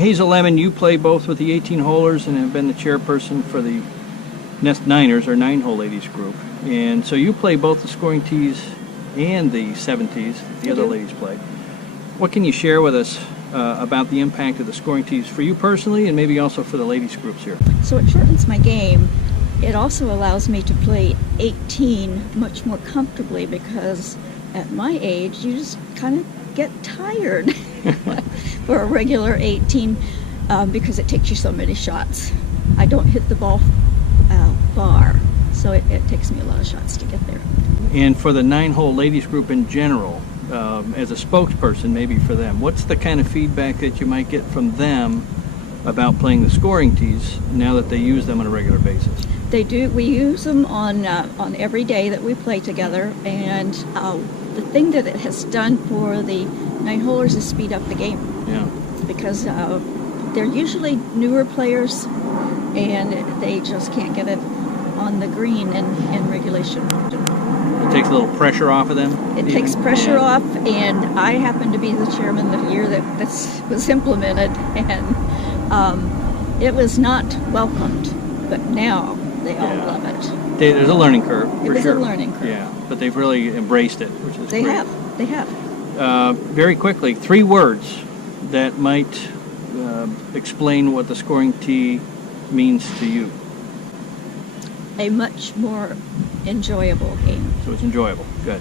Hazel Lemon, you play both with the 18-holers and have been the chairperson for the Nest Niners, or 9-hole ladies group. And so you play both the scoring tees and the 7 tees that the other ladies play. What can you share with us about the impact of the scoring tees for you personally, and maybe also for the ladies groups here? So it shortens my game. It also allows me to play 18 much more comfortably, because at my age you just kind of get tired for a regular 18 because it takes you so many shots. I don't hit the ball far, so it takes me a lot of shots to get there. And for the 9-hole ladies group in general, as a spokesperson maybe for them, what's the kind of feedback that you might get from them about playing the scoring tees now that they use them on a regular basis? They do. We use them on every day that we play together, and the thing that it has done for the 9-holers is speed up the game. Yeah. Because they're usually newer players, and they just can't get it on the green in regulation. It takes a little pressure off of them? It takes pressure off, and I happen to be the chairman the year that this was implemented, and it was not welcomed, but now they all love it. There's a learning curve, for sure. It was a learning curve. Yeah, but they've really embraced it, which is They great. have. They have. Very quickly, 3 words that might explain what the scoring tee means to you. A much more enjoyable game. So it's enjoyable. Good.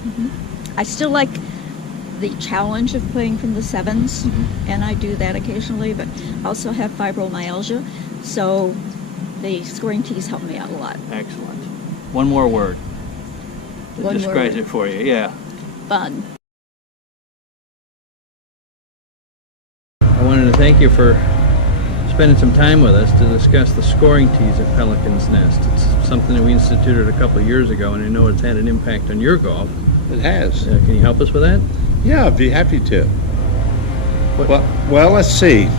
I still like the challenge of playing from the 7s, and I do that occasionally, but I also have fibromyalgia, so the scoring tees help me out a lot. Excellent. One more word that describes it for you. Yeah. Fun. I wanted to thank you for spending some time with us to discuss the scoring tees at Pelican's Nest. It's something that we instituted a couple of years ago, and I know it's had an impact on your golf. It has. Can you help us with that? Yeah, I'd be happy to. Well, let's see.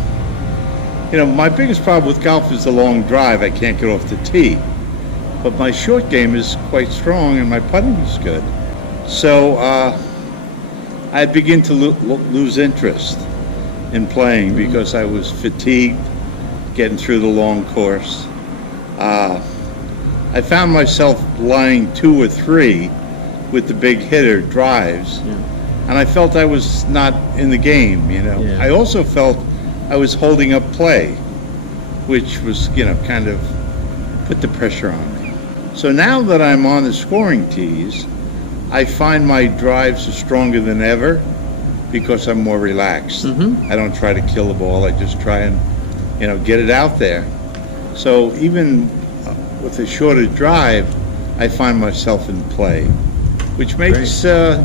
You know, my biggest problem with golf is the long drive. I can't get off the tee. But my short game is quite strong, and my putting is good. So I begin to lose interest in playing because I was fatigued getting through the long course. I found myself lying 2 or 3 with the big hitter drives, and I felt I was not in the game, you know. I also felt I was holding up play, which was, you know, kind of put the pressure on me. So now that I'm on the scoring tees, I find my drives are stronger than ever because I'm more relaxed. I don't try to kill the ball, I just try and, you know, get it out there. So even with a shorter drive, I find myself in play, which makes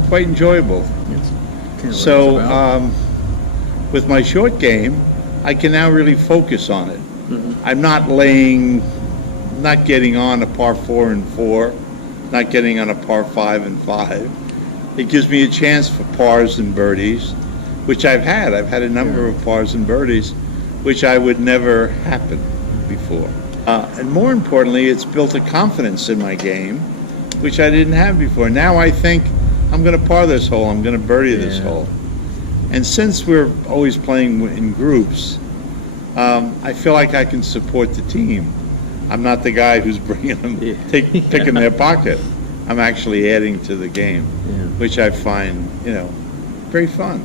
quite enjoyable. So with my short game, I can now really focus on it. I'm not getting on a par 4 and 4, not getting on a par 5 and 5. It gives me a chance for pars and birdies, which I've had. I've had a number of pars and birdies, which I would never happen before. And more importantly, it's built a confidence in my game, which I didn't have before. Now I think I'm going to par this hole, I'm going to birdie this hole. And since we're always playing in groups, I feel like I can support the team. I'm not the guy who's bringing them, picking their pocket. I'm actually adding to the game, which I find, you know, very fun.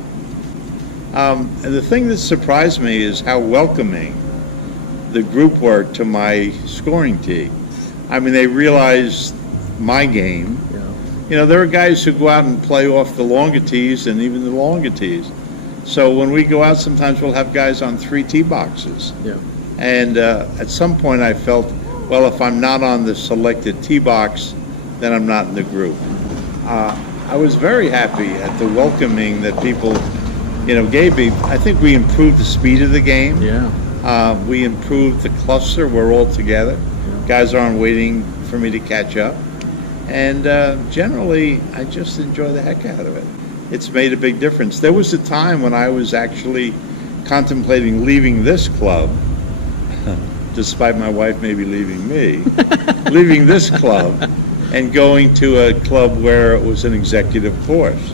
And the thing that surprised me is how welcoming the group were to my scoring tee. I mean, they realized my game. You know, there are guys who go out and play off the longer tees and even the longer tees. So when we go out, sometimes we'll have guys on 3 tee boxes. And at some point I felt, well, if I'm not on the selected tee box, then I'm not in the group. I was very happy at the welcoming that people, you know, gave me. I think we improved the speed of the game. We improved the cluster. We're all together. Guys aren't waiting for me to catch up. And generally, I just enjoy the heck out of it. It's made a big difference. There was a time when I was actually contemplating leaving this club, despite my wife maybe leaving me, leaving this club and going to a club where it was an executive course.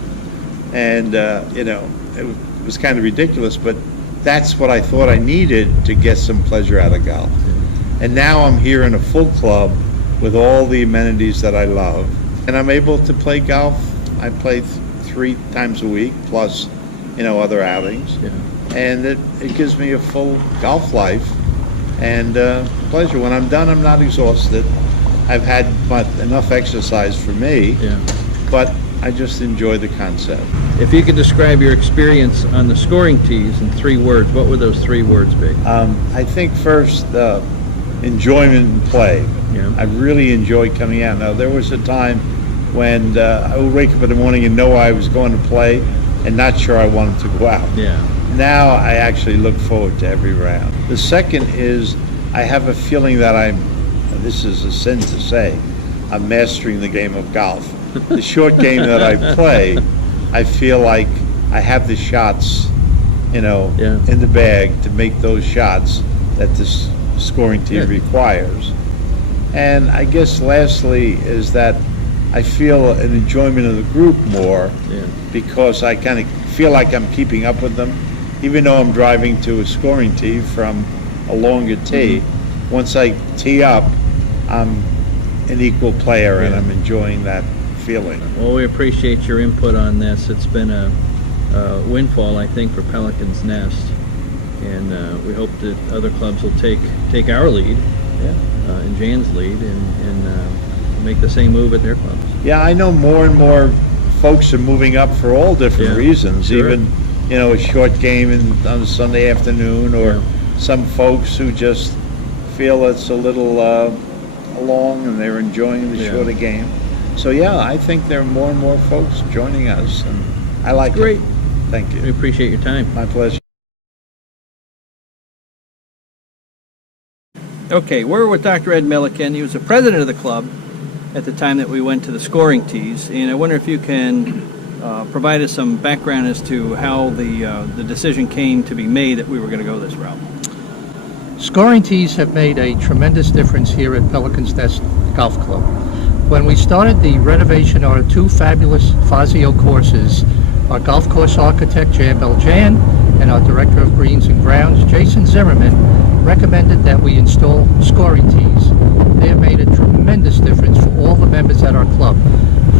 And, you know, it was kind of ridiculous, but that's what I thought I needed to get some pleasure out of golf. And now I'm here in a full club with all the amenities that I love, and I'm able to play golf. I play 3 times a week, plus, other outings. Yeah. And it gives me a full golf life and pleasure. When I'm done, I'm not exhausted. I've had enough exercise for me, Yeah. but I just enjoy the concept. If you could describe your experience on the scoring tees in 3 words, what would those 3 words be? I think first, enjoyment and play. Yeah. I really enjoyed coming out. Now, there was a time when I would wake up in the morning and know I was going to play and not sure I wanted to go out. Yeah. Now I actually look forward to every round. The second is I have a feeling that this is a sin to say, I'm mastering the game of golf. The short game that I play, I feel like I have the shots, in the bag to make those shots that this scoring tee requires. And I guess lastly is that I feel an enjoyment of the group more because I kind of feel like I'm keeping up with them. Even though I'm driving to a scoring tee from a longer tee, once I tee up, I'm an equal player and I'm enjoying that feeling. Well, we appreciate your input on this. It's been a windfall, I think, for Pelican's Nest, and we hope that other clubs will take our lead, and Jan's lead, and make the same move at their clubs. Yeah, I know more and more folks are moving up for all different reasons, sure. Even a short game on a Sunday afternoon, or some folks who just feel it's a little long and they're enjoying the shorter game. So I think there are more and more folks joining us, and I like it. Great. Thank We you. appreciate your time. My pleasure. Okay, we're with Dr. Ed Milliken. He was the president of the club at the time that we went to the scoring tees, and I wonder if you can provide us some background as to how the decision came to be made that we were going to go this route. Scoring tees have made a tremendous difference here at Pelican's Nest Golf Club. When we started the renovation of our 2 fabulous Fazio courses, our golf course architect, Jan Beljan, and our director of greens and grounds, Jason Zimmerman, recommended that we install scoring tees. They have made a tremendous difference for all the members at our club.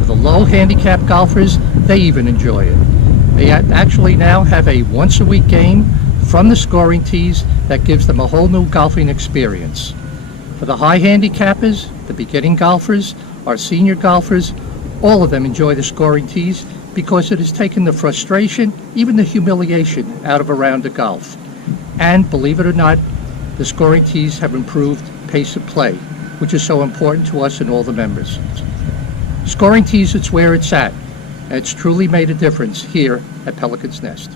For the low handicap golfers, they even enjoy it. They actually now have a once-a-week game from the scoring tees that gives them a whole new golfing experience. For the high handicappers, the beginning golfers, our senior golfers, all of them enjoy the scoring tees because it has taken the frustration, even the humiliation, out of a round of golf. And believe it or not, the scoring tees have improved pace of play, which is so important to us and all the members. Scoring tees, it's where it's at, and it's truly made a difference here at Pelican's Nest.